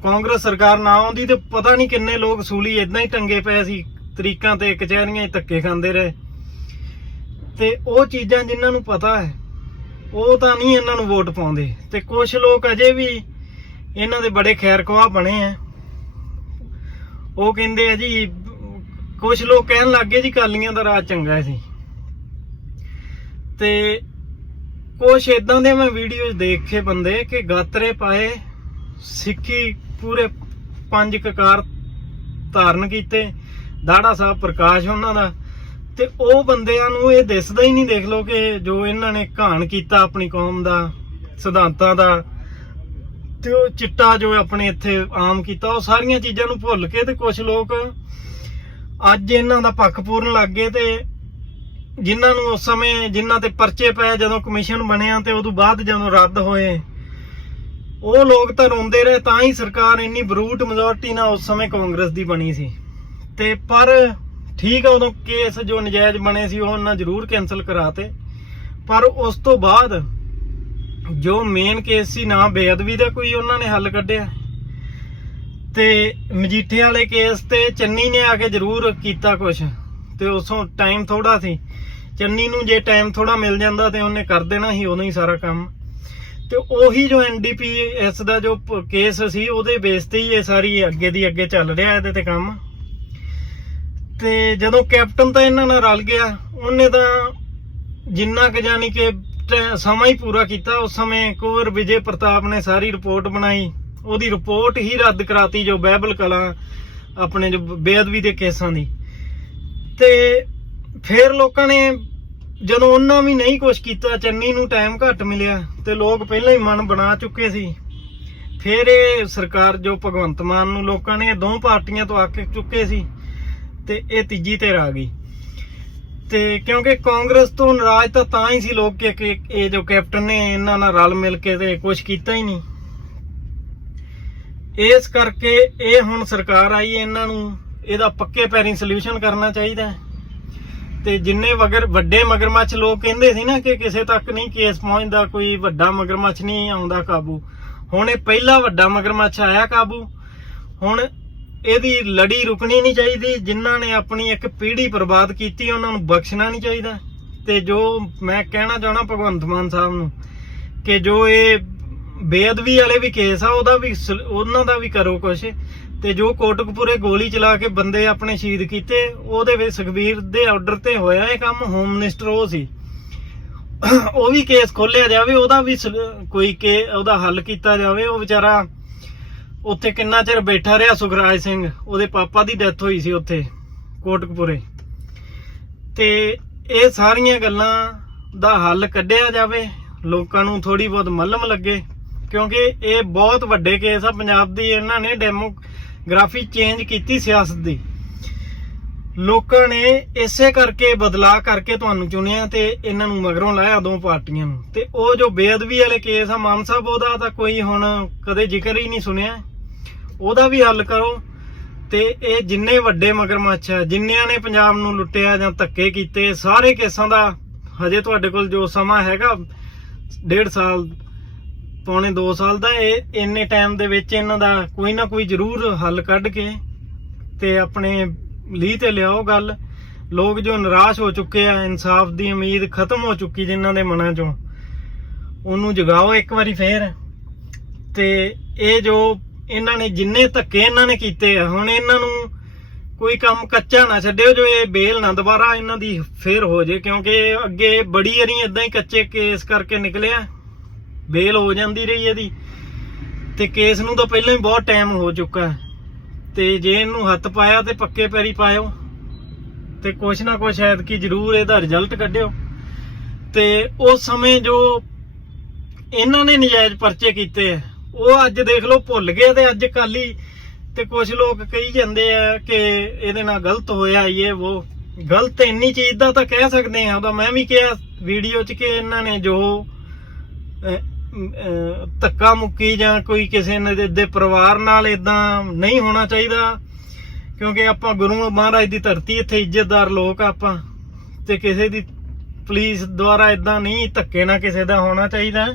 ਕਾਂਗਰਸ ਸਰਕਾਰ ਨਾ ਆਉਂਦੀ ਤੇ ਪਤਾ ਨਹੀਂ ਕਿੰਨੇ ਲੋਕ ਸੂਲੀ ਇਦਾਂ ਹੀ ਟੰਗੇ ਪਏ ਸੀ, ਤਰੀਕਾਂ ਤੇ ਕਚਹਿਰੀਆਂ ਹੀ ਧੱਕੇ ਖਾਂਦੇ ਰਹੇ। ਤੇ ਉਹ ਚੀਜ਼ਾਂ ਜਿਨ੍ਹਾਂ ਨੂੰ ਪਤਾ ਹੈ, ਉਹ ਤਾਂ ਨਹੀਂ ਇਹਨਾਂ ਨੂੰ ਵੋਟ ਪਾਉਂਦੇ। ਤੇ ਕੁਝ ਲੋਕ ਅਜੇ ਵੀ ਇਹਨਾਂ ਦੇ ਬੜੇ ਖੈਰ ਖੈਰਖਵਾਹ ਬਣੇ ਆ। ਉਹ ਕਹਿੰਦੇ ਆ ਜੀ ਕੁਝ ਲੋਕ ਕਹਿਣ ਲੱਗੇ ਜੀ, ਕਾਲੀਆਂ ਦਾ ਰਾਜ ਚੰਗਾ ਸੀ। ਤੇ ਕੁਝ ਇਦਾਂ ਦੇ ਮੈਂ ਵੀਡੀਓਜ਼ ਦੇਖੇ ਬੰਦੇ ਕਿ ਗਾਤਰੇ ਪਾਏ, ਸਿੱਖੀ ਪੂਰੇ ਪੰਜ ਕਕਾਰ ਧਾਰਨ ਕੀਤੇ, ਦਾੜਾ ਸਾਹਿਬ ਪ੍ਰਕਾਸ਼ ਉਹਨਾਂ ਦਾ ਤੇ ਉਹ ਬੰਦਿਆਂ ਨੂੰ ਇਹ ਦਿਸਦਾ ਹੀ ਨਹੀਂ, ਦੇਖ ਲਓ ਕਿ ਜੋ ਇਹਨਾਂ ਨੇ ਘਾਣ ਕੀਤਾ ਆਪਣੀ ਕੌਮ ਦਾ, ਸਿਧਾਂਤਾਂ ਦਾ, ਤੇ ਉਹ ਚਿੱਟਾ ਜੋ ਆਪਣੇ ਇੱਥੇ ਆਮ ਕੀਤਾ, ਉਹ ਸਾਰੀਆਂ ਚੀਜ਼ਾਂ ਨੂੰ ਭੁੱਲ ਕੇ ਤੇ ਕੁਝ ਲੋਕ ਅੱਜ ਇਹਨਾਂ ਦਾ ਪੱਖ ਪੂਰਨ ਲੱਗ ਗਏ ਤੇ ਜਿਨ੍ਹਾਂ ਨੂੰ ਉਸ ਸਮੇਂ ਜਿਨ੍ਹਾਂ ਤੇ ਪਰਚੇ ਪਏ ਜਦੋਂ ਕਮਿਸ਼ਨ ਬਣਿਆ ਤੇ ਉਦੋਂ ਬਾਅਦ ਜਦੋਂ ਰੱਦ ਹੋਏ, ਉਹ ਲੋਕ ਤਾਂ ਰੋਂਦੇ ਰਹੇ, ਤਾਂ ਹੀ ਸਰਕਾਰ ਇੰਨੀ ਬਰੂਟ ਮੈਜੋਰਟੀ ਨਾਲ ਉਸ ਸਮੇਂ ਕਾਂਗਰਸ ਦੀ ਬਣੀ ਸੀ। ਤੇ ਪਰ ਠੀਕ ਆ, ਉਦੋਂ ਕੇਸ ਜੋ ਨਜਾਇਜ਼ ਬਣੇ ਸੀ ਉਹਨਾਂ ਜ਼ਰੂਰ ਕੈਨਸਲ ਕਰਾਤੇ। ਪਰ ਉਸ ਤੋਂ ਬਾਅਦ ਜੋ ਮੇਨ ਕੇਸ ਸੀ, ਨਾ ਬੇਅਦਬੀ ਦਾ ਕੋਈ ਉਹਨਾਂ ਨੇ ਹੱਲ ਕੱਢਿਆ। ਤੇ ਮਜੀਠੇ ਵਾਲੇ ਕੇਸ ਤੇ ਚੰਨੀ ਨੇ ਆ ਕੇ ਜ਼ਰੂਰ ਕੀਤਾ ਕੁਝ ਤੇ ਉਸੋਂ ਟਾਈਮ ਥੋੜਾ ਸੀ। ਚੰਨੀ ਨੂੰ ਜੇ ਟਾਈਮ ਥੋੜਾ ਮਿਲ ਜਾਂਦਾ, ਤੇ ਉਹਨੇ ਕਰ ਦੇਣਾ ਸੀ, ਉਦੋਂ ਹੀ ਸਾਰਾ ਕੰਮ। ਤੇ ਉਹੀ ਜੋ ਐਨਡੀਪੀਐਸ ਦਾ ਜੋ ਕੇਸ ਸੀ, ਉਹਦੇ ਬੇਸ ਤੇ ਹੀ ਇਹ ਸਾਰੀ ਅੱਗੇ ਦੀ ਅੱਗੇ ਚੱਲ ਰਿਹਾ, ਇਹਦੇ ਤੇ ਕੰਮ। ਤੇ ਜਦੋਂ ਕੈਪਟਨ ਤਾਂ ਇਹਨਾਂ ਨਾਲ ਰਲ ਗਿਆ, ਉਹਨੇ ਤਾਂ ਜਿੰਨਾ ਕੁ ਜਾਨੀ ਕਿ ਸਮਾਂ ਹੀ ਪੂਰਾ ਕੀਤਾ। ਉਸ ਸਮੇਂ ਕੁਵਰ ਵਿਜੇ ਪ੍ਰਤਾਪ ਨੇ ਸਾਰੀ ਰਿਪੋਰਟ ਬਣਾਈ। ਉਹਦੀ ਰਿਪੋਰਟ ਹੀ ਰੱਦ ਕਰਾਤੀ ਜੋ ਬਾਈਬਲ ਕਲਾ ਆਪਣੇ ਜੋ ਬੇਅਦਬੀ ਦੇ ਕੇਸਾਂ ਦੀ। ਤੇ ਫਿਰ ਲੋਕਾਂ ਨੇ ਜਦੋਂ ਉਹਨਾਂ ਵੀ ਨਹੀਂ ਕੁਝ ਕੀਤਾ, ਚੰਨੀ ਨੂੰ ਟਾਈਮ ਘੱਟ ਮਿਲਿਆ ਤੇ ਲੋਕ ਪਹਿਲਾਂ ਹੀ ਮਨ ਬਣਾ ਚੁੱਕੇ ਸੀ। ਫਿਰ ਇਹ ਸਰਕਾਰ ਜੋ ਭਗਵੰਤ ਮਾਨ ਨੂੰ ਲੋਕਾਂ ਨੇ ਦੋ ਪਾਰਟੀਆਂ ਤੋਂ ਅੱਕ ਚੁੱਕੇ ਸੀ। ਤੇ ਇਹ ਤੀਜੀ ਧਿਰ ਆ ਗਈ। ਤੇ ਕਿਉਂਕਿ ਕਾਂਗਰਸ ਤੋਂ ਨਾਰਾਜ਼ ਤਾਂ ਤਾਂ ਹੀ ਸੀ ਲੋਕ ਕਿ ਇਹ ਜੋ ਕੈਪਟਨ ਨੇ ਇਹਨਾਂ ਨਾਲ ਰਲ ਮਿਲ ਕੇ ਤੇ ਕੁਝ ਕੀਤਾ ਹੀ ਨਹੀਂ। ਇਸ ਕਰਕੇ ਇਹ ਹੁਣ ਸਰਕਾਰ ਆਈ ਇਹਨਾਂ ਨੂੰ, ਇਹਦਾ ਪੱਕੇ ਪੈਰੀ ਸੋਲੂਸ਼ਨ ਕਰਨਾ ਚਾਹੀਦਾ ਤੇ ਜਿੰਨੇ ਵਗਰ, ਵੱਡੇ ਮਗਰਮੱਛ ਲੋਕ ਕਹਿੰਦੇ ਸੀ ਨਾ ਕਿ ਕਿਸੇ ਤੱਕ ਨਹੀਂ ਕੇਸ ਪਹੁੰਚਦਾ, ਕੋਈ ਵੱਡਾ ਮਗਰਮੱਛ ਨਹੀਂ ਆਉਂਦਾ ਕਾਬੂ। ਹੁਣ ਇਹ ਪਹਿਲਾ ਵੱਡਾ ਮਗਰਮੱਛ ਆਇਆ ਕਾਬੂ। ਹੁਣ ਇਹਦੀ ਲੜੀ ਰੁਕਣੀ ਨਹੀਂ ਚਾਹੀਦੀ, ਜਿਨ੍ਹਾਂ ਨੇ ਆਪਣੀ ਇੱਕ ਪੀੜ੍ਹੀ ਬਰਬਾਦ ਕੀਤੀ, ਉਹਨਾਂ ਨੂੰ ਬਖਸ਼ਣਾ ਨਹੀਂ ਚਾਹੀਦਾ। ਤੇ ਜੋ ਮੈਂ ਕਹਿਣਾ ਚਾਹਣਾ ਭਗਵੰਤ ਮਾਨ ਸਾਹਿਬ ਨੂੰ, ਕਿ ਜੋ ਇਹ ਬੇਅਦਬੀ ਵਾਲੇ ਵੀ ਕੇਸ ਆ, ਉਹਦਾ ਵੀ ਉਹਨਾਂ ਦਾ ਵੀ ਕਰੋ ਕੁਛ। ਤੇ ਜੋ ਕੋਟਕਪੂਰੇ ਗੋਲੀ ਚਲਾ ਕੇ ਬੰਦੇ ਆਪਣੇ ਸ਼ਹੀਦ ਕੀਤੇ, ਉਹਦੇ ਵਿੱਚ ਸੁਖਬੀਰ ਦੇ ਆਰਡਰ ਤੇ ਹੋਇਆ ਇਹ ਕੰਮ, ਹੋਮ ਮਿਨਿਸਟਰ ਉਹ ਸੀ। ਉਹ ਵੀ ਕੇਸ ਖੋਲਿਆ ਜਾਵੇ, ਉਹਦਾ ਵੀ ਕੋਈ ਕੇ, ਉਹਦਾ ਹੱਲ ਕੀਤਾ ਜਾਵੇ, ਉਹ ਵਿਚਾਰਾ ਉੱਥੇ ਕਿੰਨਾ ਚਿਰ ਬੈਠਾ ਰਿਹਾ ਸੁਖਰਾਜ ਸਿੰਘ? ਉਹਦੇ ਪਾਪਾ ਦੀ ਡੈਥ ਹੋਈ ਸੀ ਉੱਥੇ, ਕੋਟਕਪੂਰੇ। ਤੇ ਇਹ ਸਾਰੀਆਂ ਗੱਲਾਂ ਦਾ ਹੱਲ ਕੱਢਿਆ ਜਾਵੇ, ਲੋਕਾਂ ਨੂੰ ਥੋੜੀ ਬਹੁਤ ਮਲਮ ਲੱਗੇ, ਕਿਉਂਕਿ ਇਹ ਬਹੁਤ ਵੱਡੇ ਕੇਸ ਆ, ਪੰਜਾਬ ਦੀ ਇਹਨਾਂ ਨੇ ਡੈਮੋਗ੍ਰਾਫੀ ਚੇਂਜ ਕੀਤੀ ਸਿਆਸਤ ਦੀ। ਲੋਕਾਂ ਨੇ ਇਸੇ ਕਰਕੇ ਬਦਲਾਅ ਕਰਕੇ ਤੁਹਾਨੂੰ ਚੁਣਿਆ ਤੇ ਇਹਨਾਂ ਨੂੰ ਮਗਰੋਂ ਲਾਇਆ ਦੋ ਪਾਰਟੀਆਂ ਨੂੰ। ਤੇ ਉਹ ਜੋ ਬੇਅਦਬੀ ਵਾਲੇ ਕੇਸ ਆ, ਮਾਨ ਸਾਹਿਬ, ਉਹਦਾ ਤਾਂ ਕੋਈ ਹੁਣ ਕਦੇ ਜ਼ਿਕਰ ਹੀ ਨਹੀਂ ਸੁਣਿਆ। ਉਹਦਾ ਵੀ ਹੱਲ ਕਰੋ। ਤੇ ਇਹ ਜਿੰਨੇ ਵੱਡੇ ਮਗਰਮੱਛ ਹੈ ਜਿੰਨਿਆਂ ਨੇ ਪੰਜਾਬ ਨੂੰ ਲੁੱਟਿਆ ਜਾਂ ਧੱਕੇ ਕੀਤੇ, ਸਾਰੇ ਕੇਸਾਂ ਦਾ ਹਜੇ ਤੁਹਾਡੇ ਕੋਲ ਜੋ ਸਮਾਂ ਹੈਗਾ, ਡੇਢ ਸਾਲ, ਪੌਣੇ 2 ਸਾਲ ਦਾ, ਇਹ ਇੰਨੇ ਟਾਈਮ ਦੇ ਵਿੱਚ ਇਹਨਾਂ ਦਾ ਕੋਈ ਨਾ ਕੋਈ ਜ਼ਰੂਰ ਹੱਲ ਕੱਢ ਕੇ ਤੇ ਆਪਣੇ ਲੀਹ ਤੇ ਲਿਆਓ ਗੱਲ। ਲੋਕ ਜੋ ਨਿਰਾਸ਼ ਹੋ ਚੁੱਕੇ ਆ, ਇਨਸਾਫ ਦੀ ਉਮੀਦ ਖਤਮ ਹੋ ਚੁੱਕੀ ਜਿਨ੍ਹਾਂ ਦੇ ਮਨਾਂ ਚੋਂ, ਉਹਨੂੰ ਜਗਾਓ ਇੱਕ ਵਾਰੀ ਫੇਰ। ਤੇ ਇਹ ਜੋ ਇਹਨਾਂ ਨੇ ਜਿੰਨੇ ਧੱਕੇ ਇਹਨਾਂ ਨੇ ਕੀਤੇ ਆ, ਹੁਣ ਇਹਨਾਂ ਨੂੰ ਕੋਈ ਕੰਮ ਕੱਚਾ ਨਾ ਛੱਡਿਓ ਜੋ ਇਹ ਬੇਲ ਨਾ ਦੁਬਾਰਾ ਇਹਨਾਂ ਦੀ ਫੇਰ ਹੋ ਜੇ, ਕਿਉਂਕਿ ਅੱਗੇ ਬੜੀ ਵਾਰੀ ਇਦਾਂ ਹੀ ਕੱਚੇ ਕੇਸ ਕਰਕੇ ਨਿਕਲਿਆ ਬੇਲ ਹੋ ਜਾਂਦੀ ਰਹੀ ਇਹਦੀ। ਤੇ ਕੇਸ ਨੂੰ ਤਾਂ ਪਹਿਲਾਂ ਹੀ ਬਹੁਤ ਟਾਈਮ ਹੋ ਚੁੱਕਾ। ਤੇ ਜੇ ਇਹਨੂੰ ਹੱਥ ਪਾਇਆ ਤੇ ਪੱਕੇ ਪੈਰੀ ਪਾਇਓ। ਤੇ ਕੁਛ ਨਾ ਕੁਛ ਸ਼ਾਇਦ ਕਿ ਜ਼ਰੂਰ ਇਹਦਾ ਰਿਜ਼ਲਟ ਕੱਢਿਓ। ਤੇ ਉਸ ਸਮੇਂ ਜੋ ਇਹਨਾਂ ਨੇ ਨਜਾਇਜ਼ ਪਰਚੇ ਕੀਤੇ ਆ ਉਹ ਅੱਜ ਦੇਖ ਲਓ ਭੁੱਲ ਗਏ ਤੇ ਅੱਜ ਕਾਲੀ ਤੇ ਕੁਝ ਲੋਕ ਕਹੀ ਜਾਂਦੇ ਆ ਕਿ ਇਹਦੇ ਨਾਲ ਗਲਤ ਹੋਇਆ ਇਹ ਉਹ ਗਲਤ ਇੰਨੀ ਚੀਜ਼ ਦਾ ਤਾਂ ਕਹਿ ਸਕਦੇ ਆ, ਉਹਦਾ ਮੈਂ ਵੀ ਕਿਹਾ ਵੀਡੀਓ 'ਚ ਕਿ ਇਹਨਾਂ ਨੇ ਜੋ ਧੱਕਾ ਮੁੱਕੀ ਜਾਂ ਕੋਈ ਕਿਸੇ ਨੇ ਦੇ- ਪਰਿਵਾਰ ਨਾਲ ਇਦਾਂ ਨਹੀਂ ਹੋਣਾ ਚਾਹੀਦਾ, ਕਿਉਂਕਿ ਆਪਾਂ ਗੁਰੂ ਮਹਾਰਾਜ ਦੀ ਧਰਤੀ ਇੱਥੇ ਇੱਜ਼ਤਦਾਰ ਲੋਕ ਆ ਆਪਾਂ, ਤੇ ਕਿਸੇ ਦੀ ਪੁਲਿਸ ਦੁਆਰਾ ਇਦਾਂ ਨਹੀਂ ਧੱਕੇ ਨਾਲ ਕਿਸੇ ਦਾ ਹੋਣਾ ਚਾਹੀਦਾ।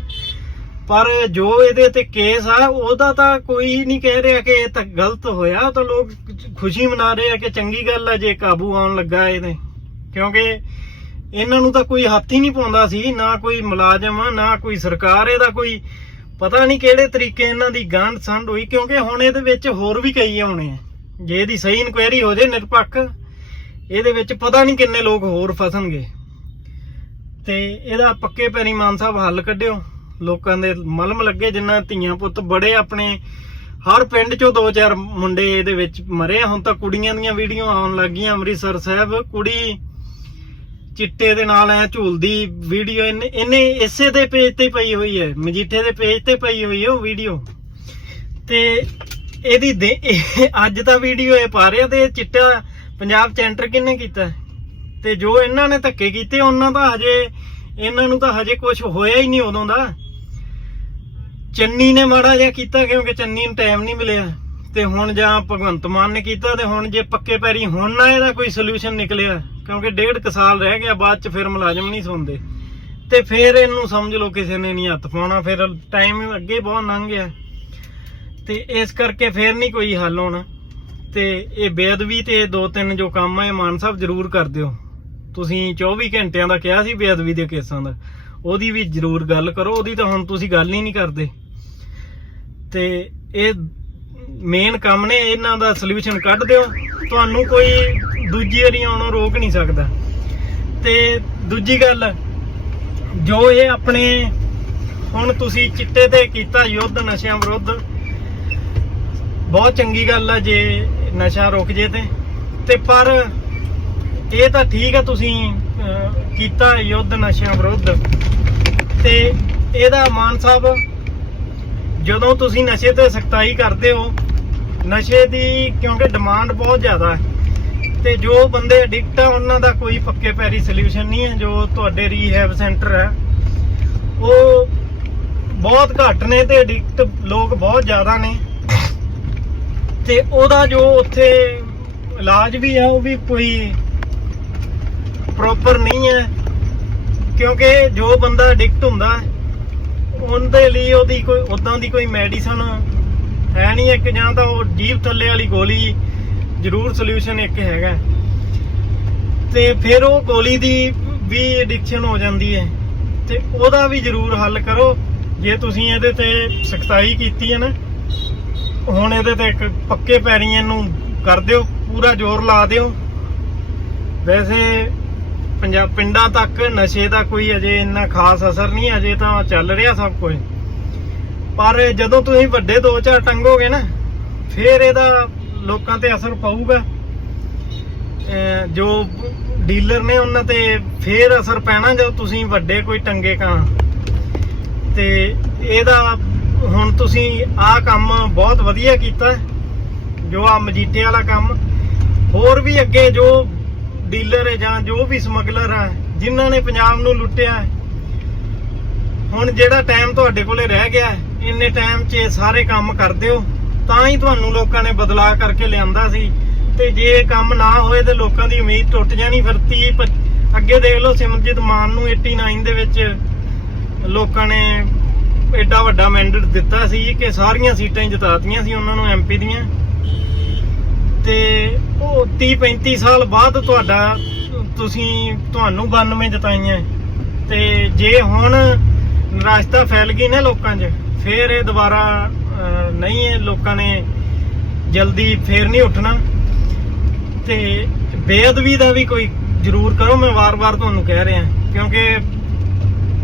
ਪਰ ਜੋ ਇਹਦੇ ਤੇ ਕੇਸ ਆ, ਉਹਦਾ ਤਾਂ ਕੋਈ ਨਹੀਂ ਕਹਿ ਰਿਹਾ ਕਿ ਇਹ ਤਾਂ ਗਲਤ ਹੋਇਆ। ਤਾਂ ਲੋਕ ਖੁਸ਼ੀ ਮਨਾ ਰਹੇ ਆ ਕਿ ਚੰਗੀ ਗੱਲ ਆ, ਜੇ ਕਾਬੂ ਆਉਣ ਲੱਗਾ ਇਹਦੇ। ਕਿਉਂਕਿ ਇਹਨਾਂ ਨੂੰ ਤਾਂ ਕੋਈ ਹੱਥ ਹੀ ਨਹੀਂ ਪਾਉਂਦਾ ਸੀ, ਨਾ ਕੋਈ ਮੁਲਾਜ਼ਮ, ਨਾ ਕੋਈ ਸਰਕਾਰ। ਇਹਦਾ ਕੋਈ ਪਤਾ ਨਹੀਂ ਕਿਹੜੇ ਤਰੀਕੇ ਇਹਨਾਂ ਦੀ ਗਾਂਢ ਸੰਡ ਹੋਈ, ਕਿਉਂਕਿ ਹੁਣ ਇਹਦੇ ਵਿੱਚ ਹੋਰ ਵੀ ਕਈ ਆਉਣੇ ਆ। ਜੇ ਇਹਦੀ ਸਹੀ ਇਨਕੁਆਇਰੀ ਹੋ ਜੇ ਨਿਰਪੱਖ, ਇਹਦੇ ਵਿੱਚ ਪਤਾ ਨਹੀਂ ਕਿੰਨੇ ਲੋਕ ਹੋਰ ਫਸਣਗੇ। ਤੇ ਇਹਦਾ ਪੱਕੇ ਪੈਰੀ ਮਾਨ ਸਾਹਿਬ ਹੱਲ ਕੱਢਿਓ। ਲੋਕਾਂ ਦੇ ਮਲਮ ਲੱਗੇ ਜਿੰਨਾ ਧੀਆਂ ਪੁੱਤ ਬੜੇ ਆਪਣੇ, ਹਰ ਪਿੰਡ ਚੋਂ ਦੋ ਚਾਰ ਮੁੰਡੇ ਇਹਦੇ ਵਿੱਚ ਮਰੇ ਹੁਣ ਤਾਂ ਕੁੜੀਆਂ ਦੀਆਂ ਵੀਡੀਓ ਆਉਣ ਲੱਗੀਆਂ, ਅੰਮ੍ਰਿਤਸਰ ਸਾਹਿਬ। ਕੁੜੀ ਚਿੱਟੇ ਦੇ ਨਾਲ ਐ ਝੂਲਦੀ, ਵੀਡੀਓ ਇਹਨੇ ਇਸੇ ਦੇ ਪੇਜ ਤੇ ਪਈ ਹੋਈ ਹੈ ਮਜੀਠੇ ਦੇ ਪੇਜ ਤੇ ਪਈ ਹੋਈ ਹੈ ਉਹ ਵੀਡੀਓ। ਤੇ ਇਹਦੀ ਦੇ- ਅੱਜ ਤਾਂ ਵੀਡੀਓ ਇਹ ਪਾ ਰਿਹਾ ਤੇ ਚਿੱਟਾ ਪੰਜਾਬ ਚ ਐਂਟਰ ਕਿੰਨੇ ਕੀਤਾ? ਤੇ ਜੋ ਇਹਨਾਂ ਨੇ ਧੱਕੇ ਕੀਤੇ, ਉਹਨਾਂ ਦਾ ਹਜੇ, ਇਹਨਾਂ ਨੂੰ ਤਾਂ ਹਜੇ ਕੁਝ ਹੋਇਆ ਹੀ ਨਹੀਂ ਉਦੋਂ ਦਾ। ਚੰਨੀ ਨੇ ਮਾੜਾ ਜਿਹਾ ਕੀਤਾ ਕਿਉਂਕਿ ਚੰਨੀ ਨੂੰ ਟਾਈਮ ਨਹੀਂ ਮਿਲਿਆ। ਤੇ ਹੁਣ ਜਾਂ ਭਗਵੰਤ ਮਾਨ ਨੇ ਕੀਤਾ ਤੇ ਹੁਣ ਜੇ ਪੱਕੇ ਪੈਰੀ ਹੁਣ ਨਾ ਇਹਦਾ ਕੋਈ ਸੋਲੂਸ਼ਨ ਨਿਕਲਿਆ, ਕਿਉਂਕਿ ਡੇਢ ਕੁ ਸਾਲ ਰਹਿ ਗਿਆ, ਬਾਅਦ ਚ ਫਿਰ ਮੁਲਾਜ਼ਮ ਨਹੀਂ ਸੌਂਦੇ। ਤੇ ਫਿਰ ਇਹਨੂੰ ਸਮਝ ਲਓ ਕਿਸੇ ਨੇ ਨਹੀਂ ਹੱਥ ਪਾਉਣਾ, ਫਿਰ ਟਾਈਮ ਅੱਗੇ ਬਹੁਤ ਲੰਘ ਗਿਆ। ਤੇ ਇਸ ਕਰਕੇ ਫਿਰ ਨਹੀਂ ਕੋਈ ਹੱਲ ਹੋਣਾ। ਤੇ ਇਹ ਬੇਅਦਬੀ ਤੇ ਦੋ ਤਿੰਨ ਜੋ ਕੰਮ ਆ, ਇਹ ਮਾਨ ਸਾਹਿਬ ਜ਼ਰੂਰ ਕਰ ਦਿਓ। ਤੁਸੀਂ 24 ਘੰਟਿਆਂ ਦਾ ਕਿਹਾ ਸੀ ਬੇਅਦਬੀ ਦੇ ਕੇਸਾਂ ਦਾ। ਉਹਦੀ ਵੀ ਜ਼ਰੂਰ ਗੱਲ ਕਰੋ, ਉਹਦੀ ਤਾਂ ਹੁਣ ਤੁਸੀਂ ਗੱਲ ਹੀ ਨਹੀਂ ਕਰਦੇ। ਤੇ ਇਹ ਮੇਨ ਕੰਮ ਨੇ, ਇਹਨਾਂ ਦਾ ਸੋਲੂਸ਼ਨ ਕੱਢ ਦਿਓ। ਤੁਹਾਨੂੰ ਕੋਈ ਦੂਜੀ ਵਾਰੀ ਆਉਣੋਂ ਰੋਕ ਨਹੀਂ ਸਕਦਾ। ਤੇ ਦੂਜੀ ਗੱਲ, ਜੋ ਇਹ ਆਪਣੇ ਹੁਣ ਤੁਸੀਂ ਚਿੱਟੇ ਤੇ ਕੀਤਾ ਯੁੱਧ, ਨਸ਼ਿਆਂ ਵਿਰੁੱਧ, ਬਹੁਤ ਚੰਗੀ ਗੱਲ ਆ ਜੇ ਨਸ਼ਾ ਰੁਕ ਜੇ ਤੇ। ਤੇ ਪਰ ਇਹ ਤਾਂ ਠੀਕ ਆ ਤੁਸੀਂ ਕੀਤਾ ਯੁੱਧ ਨਸ਼ਿਆਂ ਵਿਰੁੱਧ। ਤੇ ਇਹਦਾ ਮਾਨ ਸਾਹਿਬ, ਜਦੋਂ ਤੁਸੀਂ ਨਸ਼ੇ ਤੇ ਸਖਤਾਈ ਕਰਦੇ ਹੋ, ਨਸ਼ੇ ਦੀ ਕਿਉਂਕਿ ਡਿਮਾਂਡ ਬਹੁਤ ਜ਼ਿਆਦਾ ਹੈ, ਤੇ ਜੋ ਬੰਦੇ ਐਡਿਕਟ ਆ, ਉਹਨਾਂ ਦਾ ਕੋਈ ਪੱਕੇ ਪੈਰੀ ਸੋਲੂਸ਼ਨ ਨਹੀਂ ਹੈ, ਜੋ ਤੁਹਾਡੇ ਰੀਹੈਬ ਸੈਂਟਰ ਹੈ। ਉਹ ਬਹੁਤ ਘੱਟ ਨੇ ਤੇ ਐਡਿਕਟ ਲੋਕ ਬਹੁਤ ਜ਼ਿਆਦਾ ਨੇ। ਤੇ ਉਹਦਾ ਜੋ ਉੱਥੇ ਇਲਾਜ ਵੀ ਆ, ਉਹ ਵੀ ਕੋਈ ਪ੍ਰੋਪਰ ਨਹੀਂ ਹੈ। ਕਿਉਂਕਿ ਜੋ ਬੰਦਾ ਐਡਿਕਟ ਹੁੰਦਾ, ਉਹਦੇ ਲਈ ਉਹਦੀ ਕੋਈ ਉਦਾਂ ਦੀ ਕੋਈ ਮੈਡੀਸਨ ਹੈ ਨਹੀਂ ਇੱਕ, ਜਾਂ ਤਾਂ ਉਹ ਜੀਭ ਥੱਲੇ ਵਾਲੀ ਗੋਲੀ ਜ਼ਰੂਰ ਸੋਲੂਸ਼ਨ ਇੱਕ ਹੈਗਾ। ਤੇ ਫਿਰ ਉਹ ਗੋਲੀ ਦੀ ਵੀ ਐਡਿਕਸ਼ਨ ਹੋ ਜਾਂਦੀ ਹੈ। ਤੇ ਉਹਦਾ ਵੀ ਜ਼ਰੂਰ ਹੱਲ ਕਰੋ। ਜੇ ਤੁਸੀਂ ਇਹਦੇ ਤੇ ਸਖਤਾਈ ਕੀਤੀ ਹੈ ਨਾ, ਹੁਣ ਇਹਦੇ ਤੇ ਇੱਕ ਪੱਕੇ ਪੈਰੀ ਇਹਨੂੰ ਕਰ ਦਿਓ, ਪੂਰਾ ਜ਼ੋਰ ਲਾ ਦਿਓ। ਵੈਸੇ ਪੰਜਾਬ ਪਿੰਡਾਂ ਤੱਕ ਨਸ਼ੇ ਦਾ ਕੋਈ ਅਜੇ ਇੰਨਾ ਖਾਸ ਅਸਰ ਨਹੀਂ, ਅਜੇ ਤਾਂ ਚੱਲ ਰਿਹਾ ਸਭ ਕੁਝ। ਪਰ ਜਦੋਂ ਤੁਸੀਂ ਵੱਡੇ ਦੋ ਚਾਰ ਟੰਗੋਗੇ ਨਾ, ਫਿਰ ਇਹਦਾ ਲੋਕਾਂ ਤੇ ਅਸਰ ਪਊਗਾ। ਜੋ ਡੀਲਰ ਨੇ ਉਹਨਾਂ ਤੇ ਫੇਰ ਅਸਰ ਪੈਣਾ ਜਦੋਂ ਤੁਸੀਂ ਵੱਡੇ ਕੋਈ ਟੰਗੇ ਕਾਂ ਤੇ ਇਹਦਾ ਹੁਣ ਤੁਸੀਂ ਆਹ ਕੰਮ ਬਹੁਤ ਵਧੀਆ ਕੀਤਾ, ਜੋ ਆ ਮਜੀਠੇ ਵਾਲਾ ਕੰਮ। ਹੋਰ ਵੀ ਅੱਗੇ ਜੋ ਡੀਲਰ ਹੈ ਜਾਂ ਜੋ ਵੀ ਸਮਗਲਰ ਆ ਜਿਨ੍ਹਾਂ ਨੇ ਪੰਜਾਬ ਨੂੰ ਲੁੱਟਿਆ ਹੁਣ ਜਿਹੜਾ ਟਾਈਮ ਤੁਹਾਡੇ ਕੋਲੇ ਰਹਿ ਗਿਆ ਇੰਨੇ ਟਾਈਮ 'ਚ ਸਾਰੇ ਕੰਮ ਕਰ ਦਿਓ, ਤਾਂ ਹੀ ਤੁਹਾਨੂੰ ਲੋਕਾਂ ਨੇ ਬਦਲਾਅ ਕਰਕੇ ਲਿਆਂਦਾ ਸੀ। ਤੇ ਜੇ ਕੰਮ ਨਾ ਹੋਏ ਤੇ ਲੋਕਾਂ ਦੀ ਉਮੀਦ ਟੁੱਟ ਜਾਣੀ, ਫਿਰ 30 ਅੱਗੇ ਦੇਖ ਲਓ ਸਿਮਰਜੀਤ ਮਾਨ ਨੂੰ 89 ਦੇ ਵਿੱਚ ਲੋਕਾਂ ਨੇ ਐਡਾ ਵੱਡਾ ਮੈਂਡੇਟ ਦਿੱਤਾ ਸੀ ਕਿ ਸਾਰੀਆਂ ਸੀਟਾਂ ਹੀ ਜਿਤਾਤੀਆਂ ਸੀ ਉਹਨਾਂ ਨੂੰ ਐਮਪੀ ਦੀਆਂ। ਤੇ ਉਹ 30 35 ਸਾਲ ਬਾਅਦ ਤੁਹਾਡਾ ਤੁਸੀਂ ਤੁਹਾਨੂੰ 92 ਜਤਾਈਆਂ ਤੇ ਜੇ ਹੁਣ ਨਿਰਾਸ਼ਤਾ ਫੈਲ ਗਈ ਨਾ ਲੋਕਾਂ 'ਚ, ਫੇਰ ਇਹ ਦੁਬਾਰਾ ਨਹੀਂ ਇਹ ਲੋਕਾਂ ਨੇ ਜਲਦੀ ਫੇਰ ਨਹੀਂ ਉੱਠਣਾ। ਤੇ ਬੇਅਦਬੀ ਦਾ ਵੀ ਕੋਈ ਜ਼ਰੂਰ ਕਰੋ, ਮੈਂ ਵਾਰ-ਵਾਰ ਤੁਹਾਨੂੰ ਕਹਿ ਰਿਹਾ। ਕਿਉਂਕਿ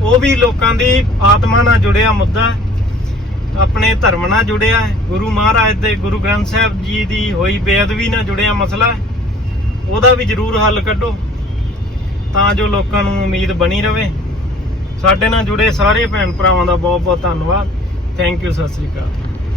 ਉਹ ਵੀ ਲੋਕਾਂ ਦੀ ਆਤਮਾ ਨਾਲ ਜੁੜਿਆ ਮੁੱਦਾ ਹੈ। ਆਪਣੇ ਧਰਮ ਨਾਲ ਜੁੜਿਆ ਹੈ। ਗੁਰੂ ਮਹਾਰਾਜ ਦੇ ਗੁਰੂ ਗ੍ਰੰਥ ਸਾਹਿਬ ਜੀ ਦੀ ਹੋਈ ਬੇਅਦਬੀ ਨਾਲ ਜੁੜਿਆ ਮਸਲਾ ਹੈ। ਉਹਦਾ ਵੀ ਜ਼ਰੂਰ ਹੱਲ ਕੱਢੋ। ਤਾਂ ਜੋ ਲੋਕਾਂ ਨੂੰ ਉਮੀਦ ਬਣੀ ਰਵੇ। ਸਾਡੇ ਨਾਲ ਜੁੜੇ ਸਾਰੇ ਭੈਣ ਭਰਾਵਾਂ ਦਾ ਬਹੁਤ ਬਹੁਤ ਧੰਨਵਾਦ। Thank you Sat Sri Akal.